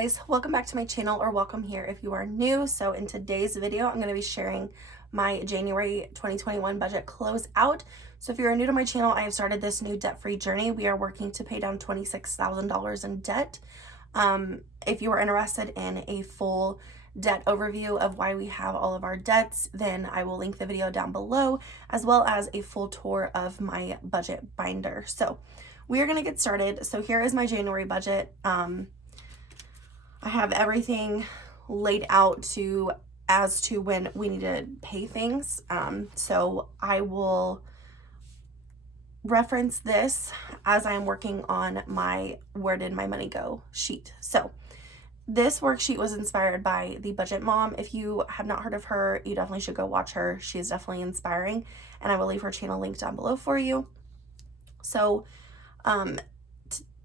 guys, welcome back to my channel, or welcome here if you are new. So in today's video, I'm going to be sharing my January 2021 budget closeout. So if you're new to my channel, I have started this new debt-free journey. We are working to pay down $26,000 in debt. If you are interested in a full debt overview of why we have all of our debts, then I will link the video down below, as well as a full tour of my budget binder. So we are going to get started. So here is my January budget. I have everything laid out as to when we need to pay things. So I will reference this as I'm working on my Where Did My Money Go sheet. So this worksheet was inspired by the Budget Mom. If you have not heard of her, you definitely should go watch her. She is definitely inspiring, and I will leave her channel link down below for you. So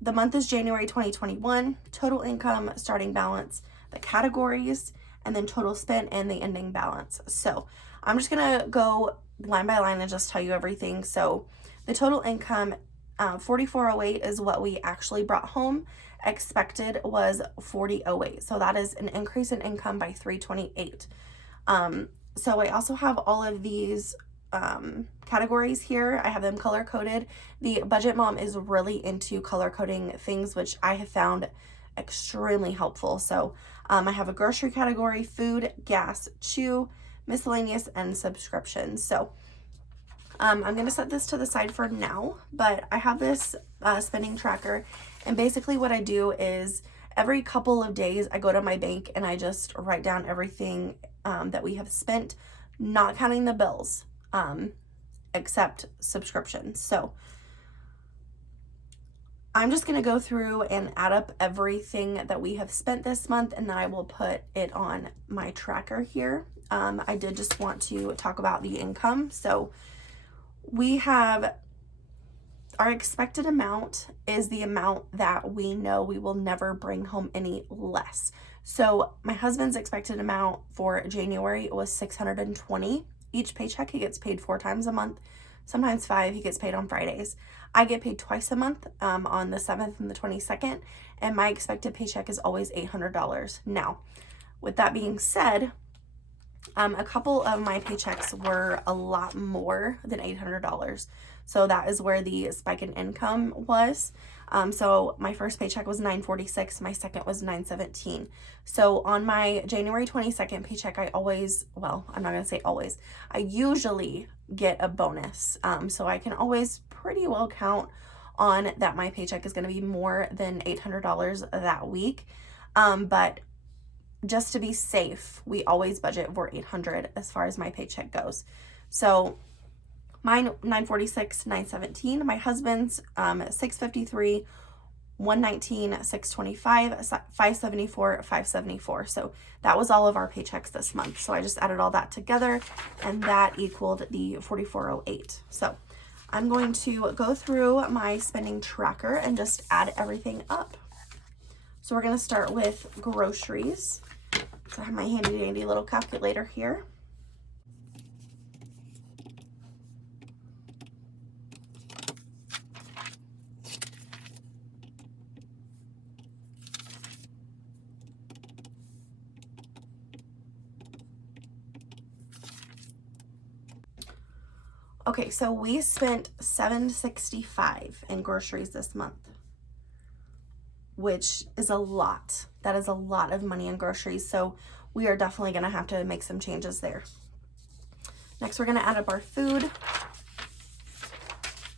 the month is January 2021, total income, starting balance, the categories, and then total spent and the ending balance. So I'm just gonna go line by line and just tell you everything. So the total income, 4408 is what we actually brought home. Expected was 4008. So that is an increase in income by 328. So I also have all of these categories here. I have them color coded. The Budget Mom is really into color coding things, which I have found extremely helpful. So I have a grocery category, food, gas, chew, miscellaneous, and subscriptions. So I'm going to set this to the side for now, but I have this spending tracker, and basically what I do is every couple of days I go to my bank and I just write down everything that we have spent, not counting the bills. Except subscriptions. So I'm just going to go through and add up everything that we have spent this month, and then I will put it on my tracker here. I did just want to talk about the income. So we have our expected amount is the amount that we know we will never bring home any less. So my husband's expected amount for January was $620. Each paycheck, he gets paid 4 times a month, sometimes 5. He gets paid on Fridays. I get paid twice a month, on the 7th and the 22nd, and my expected paycheck is always $800. Now, with that being said, a couple of my paychecks were a lot more than $800. So that is where the spike in income was. So my first paycheck was $946. My second was $917. So on my January 22nd paycheck, I always, well, I'm not going to say always, I usually get a bonus. So I can always pretty well count on that my paycheck is going to be more than $800 that week. But just to be safe, we always budget for $800 as far as my paycheck goes. So mine, $946, $917. My husband's $653, $119, $625, $574, $574. So that was all of our paychecks this month. So I just added all that together, and that equaled the 4408. So I'm going to go through my spending tracker and just add everything up. So we're going to start with groceries. So I have my handy dandy little calculator here. Okay, so we spent $765 in groceries this month, which is a lot. That is a lot of money in groceries. So we are definitely going to have to make some changes there. Next, we're going to add up our food.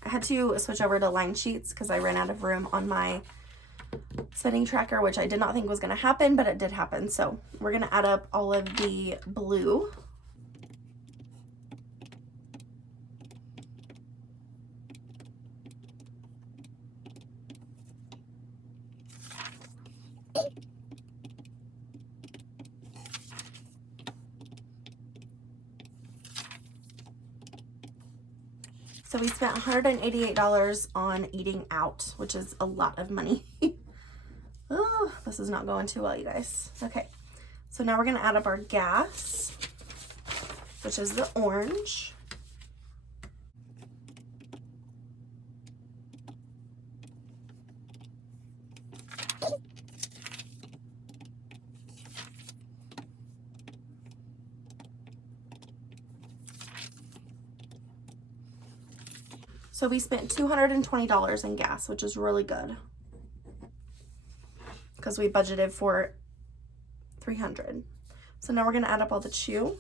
I had to switch over to line sheets because I ran out of room on my spending tracker, which I did not think was going to happen, but it did happen. So we're going to add up all of the blue. So we spent $188 on eating out, which is a lot of money. Oh, this is not going too well, you guys. Okay, so now we're going to add up our gas, which is the orange. So we spent $220 in gas, which is really good because we budgeted for $300. So now we're going to add up all the chew.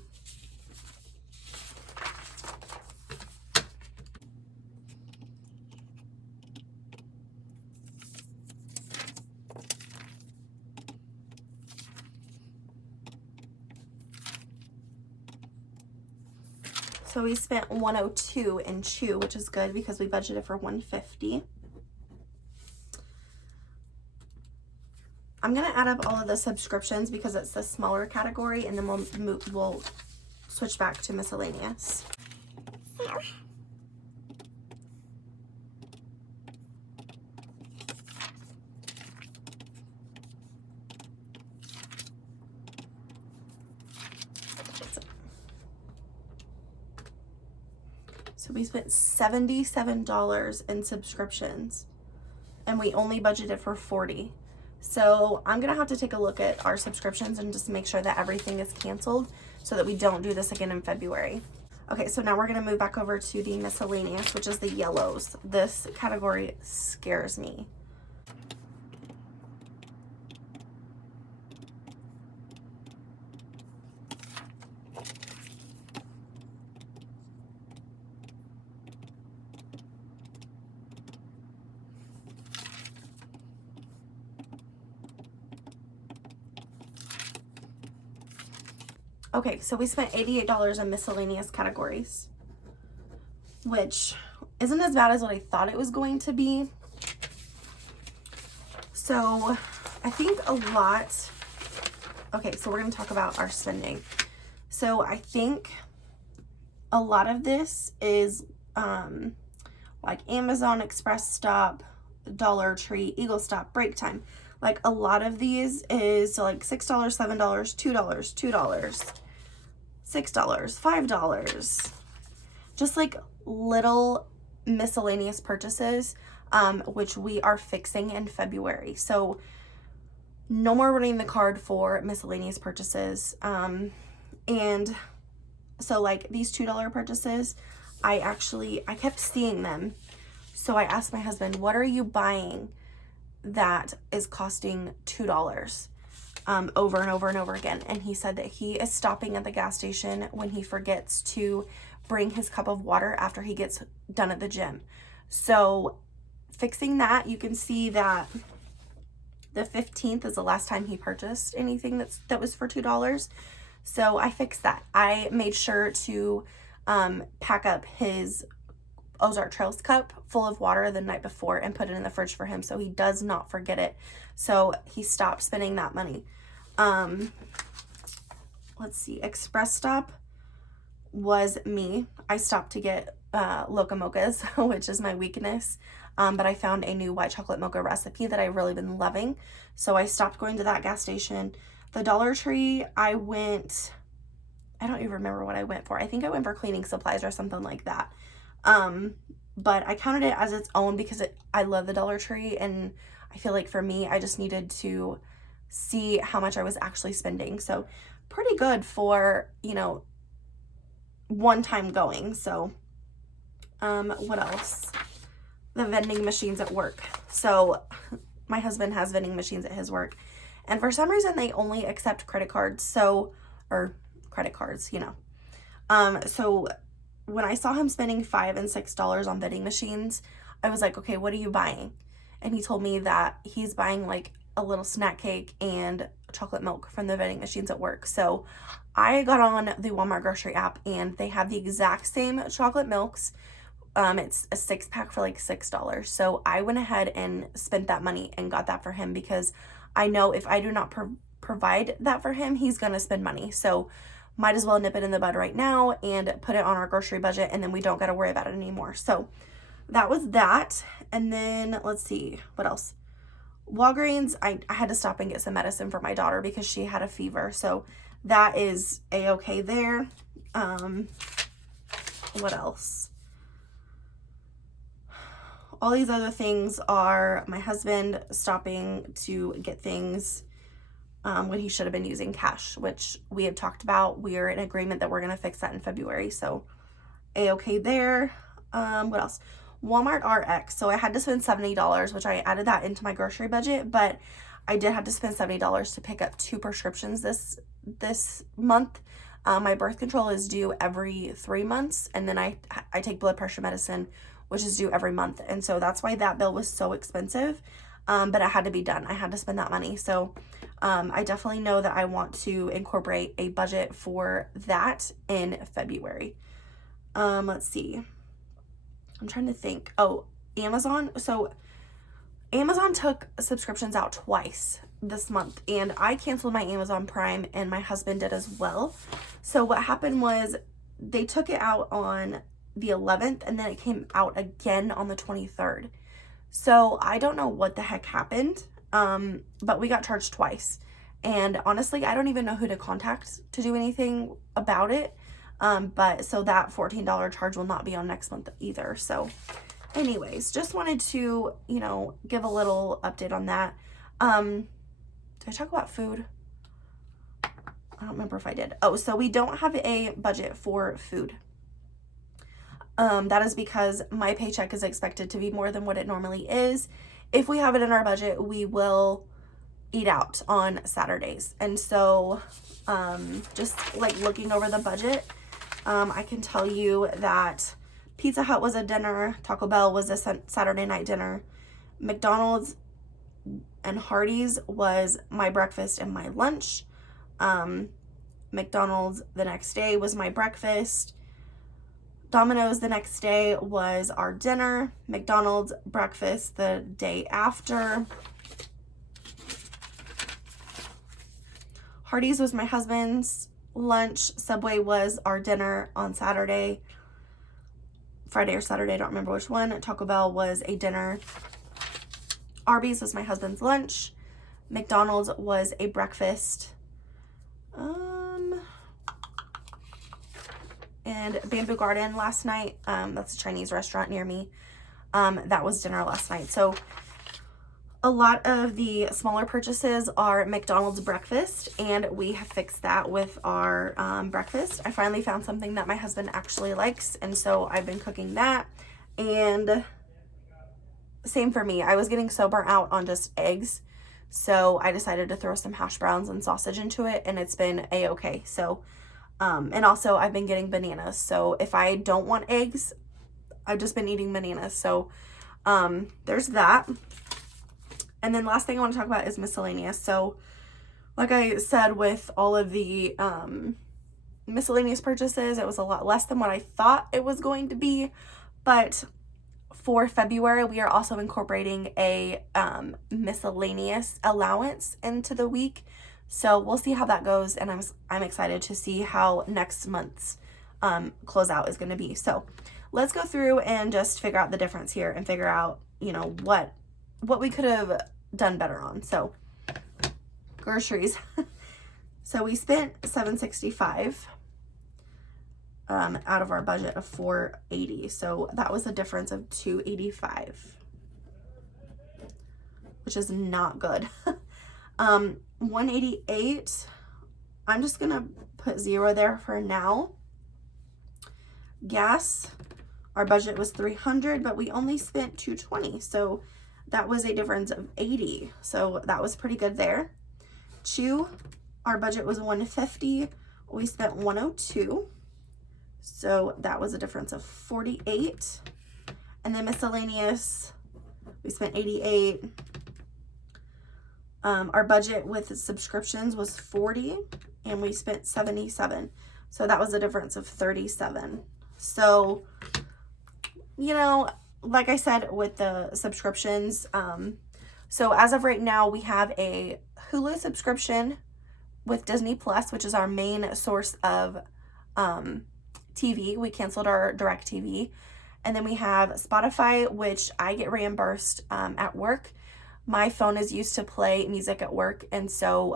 So we spent $102 in chew, which is good because we budgeted for $150. I'm gonna add up all of the subscriptions because it's the smaller category, and then we'll switch back to miscellaneous. So we spent $77 in subscriptions, and we only budgeted for $40. So I'm gonna have to take a look at our subscriptions and just make sure that everything is canceled so that we don't do this again in February. Okay, so now we're gonna move back over to the miscellaneous, which is the yellows. This category scares me. Okay, so we spent $88 in miscellaneous categories, which isn't as bad as what I thought it was going to be. So I think a lot, okay, so we're going to talk about our spending. So I think a lot of this is like Amazon, Express Stop, Dollar Tree, Eagle Stop, Break Time. Like a lot of these is like $6, $7, $2, $2, $6, $5. Just like little miscellaneous purchases, which we are fixing in February. So no more running the card for miscellaneous purchases. And so like these $2 purchases, I kept seeing them. So I asked my husband, what are you buying that is costing $2 over and over and over again? And he said that he is stopping at the gas station when he forgets to bring his cup of water after he gets done at the gym. So fixing that, you can see that the 15th is the last time he purchased anything that was for $2. So I fixed that. I made sure to pack up his Ozark Trails cup full of water the night before and put it in the fridge for him so he does not forget it. So he stopped spending that money. Let's see, Express Stop was me. I stopped to get Loca Mochas, which is my weakness. But I found a new white chocolate mocha recipe that I've really been loving. So I stopped going to that gas station. The Dollar Tree, I don't even remember what I went for. I think I went for cleaning supplies or something like that. But I counted it as its own because I love the Dollar Tree, and I feel like for me, I just needed to see how much I was actually spending. So pretty good for, one time going. So, what else? The vending machines at work. So my husband has vending machines at his work, and for some reason they only accept credit cards. Or credit cards, so when I saw him spending $5 and $6 on vending machines, I was like, okay, what are you buying? And he told me that he's buying like a little snack cake and chocolate milk from the vending machines at work. So I got on the Walmart grocery app, and they have the exact same chocolate milks. It's a 6-pack for like $6. So I went ahead and spent that money and got that for him because I know if I do not provide that for him, he's going to spend money. So might as well nip it in the bud right now and put it on our grocery budget, and then we don't got to worry about it anymore. So that was that. And then let's see, what else? Walgreens, I had to stop and get some medicine for my daughter because she had a fever. So that is a-okay there. What else? All these other things are my husband stopping to get things when he should have been using cash, which we had talked about. We're in agreement that we're going to fix that in February. So a-okay there. What else? Walmart RX. So I had to spend $70, which I added that into my grocery budget, but I did have to spend $70 to pick up 2 prescriptions this month. My birth control is due every 3 months, and then I take blood pressure medicine, which is due every month. And so that's why that bill was so expensive. But it had to be done. I had to spend that money. So I definitely know that I want to incorporate a budget for that in February. Let's see. I'm trying to think. Oh, Amazon. So Amazon took subscriptions out twice this month, and I canceled my Amazon Prime, and my husband did as well. So what happened was they took it out on the 11th, and then it came out again on the 23rd. So I don't know what the heck happened, but we got charged twice. And honestly, I don't even know who to contact to do anything about it. But so that $14 charge will not be on next month either. So anyways, just wanted to, you know, give a little update on that. Did I talk about food? I don't remember if I did. Oh, so we don't have a budget for food. That is because my paycheck is expected to be more than what it normally is. If we have it in our budget, we will eat out on Saturdays. And so, just like looking over the budget, I can tell you that Pizza Hut was a dinner, Taco Bell was a Saturday night dinner, McDonald's and Hardee's was my breakfast and my lunch. McDonald's the next day was my breakfast. Domino's the next day was our dinner. McDonald's breakfast the day after. Hardee's was my husband's lunch. Subway was our dinner on Saturday. Friday or Saturday, I don't remember which one. Taco Bell was a dinner. Arby's was my husband's lunch. McDonald's was a breakfast. And Bamboo Garden last night, that's a Chinese restaurant near me. That was dinner last night. So a lot of the smaller purchases are McDonald's breakfast, and we have fixed that with our breakfast. I finally found something that my husband actually likes, and so I've been cooking that. And same for me. I was getting so burnt out on just eggs, so I decided to throw some hash browns and sausage into it, and it's been a-okay. So and also I've been getting bananas. So if I don't want eggs, I've just been eating bananas. So there's that. And then last thing I want to talk about is miscellaneous. So like I said, with all of the miscellaneous purchases, it was a lot less than what I thought it was going to be. But for February, we are also incorporating a miscellaneous allowance into the week. So we'll see how that goes, and I'm excited to see how next month's closeout is going to be. So let's go through and just figure out the difference here and figure out, you know, what we could have done better on. So groceries. So we spent $765 out of our budget of $480. So that was a difference of $285, which is not good. 188, I'm just gonna put 0 there for now. Gas, our budget was $300, but we only spent $220, so that was a difference of $80. So that was pretty good there. Chew, our budget was $150, we spent $102, so that was a difference of $48. And then miscellaneous, we spent $88. Our budget with subscriptions was $40, and we spent $77. So that was a difference of $37. So, you know, like I said, with the subscriptions, so as of right now, we have a Hulu subscription with Disney Plus, which is our main source of TV. We canceled our DirecTV. And then we have Spotify, which I get reimbursed at work. My phone is used to play music at work, and so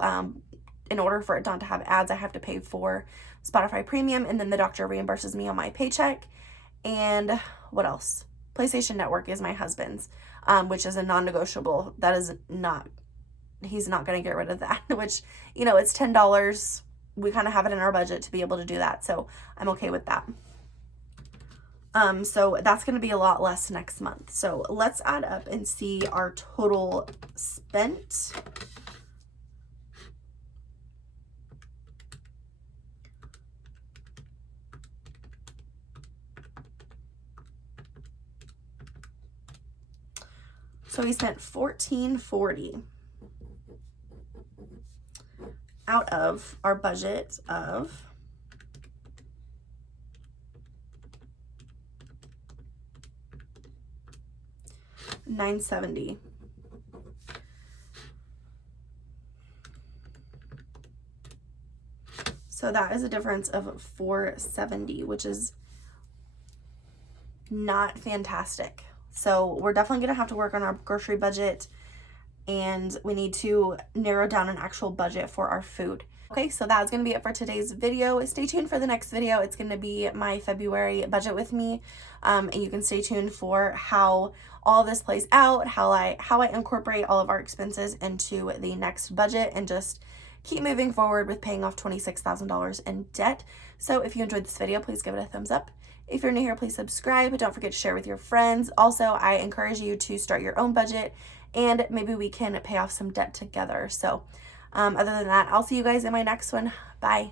in order for it not to have ads, I have to pay for Spotify Premium, and then the doctor reimburses me on my paycheck. And what else? PlayStation Network is my husband's, which is a non-negotiable. That is not, he's not going to get rid of that, which, you know, it's $10. We kind of have it in our budget to be able to do that, so I'm okay with that. So that's going to be a lot less next month. So let's add up and see our total spent. So we spent $14.40 out of our budget of $970. So that is a difference of $470, which is not fantastic. So we're definitely going to have to work on our grocery budget, and we need to narrow down an actual budget for our food. Okay, so that's going to be it for today's video. Stay tuned for the next video. It's going to be my February budget with me, and you can stay tuned for how all this plays out, how I incorporate all of our expenses into the next budget, and just keep moving forward with paying off $26,000 in debt. So if you enjoyed this video, please give it a thumbs up. If you're new here, please subscribe. Don't forget to share with your friends. Also, I encourage you to start your own budget, and maybe we can pay off some debt together. So other than that, I'll see you guys in my next one. Bye.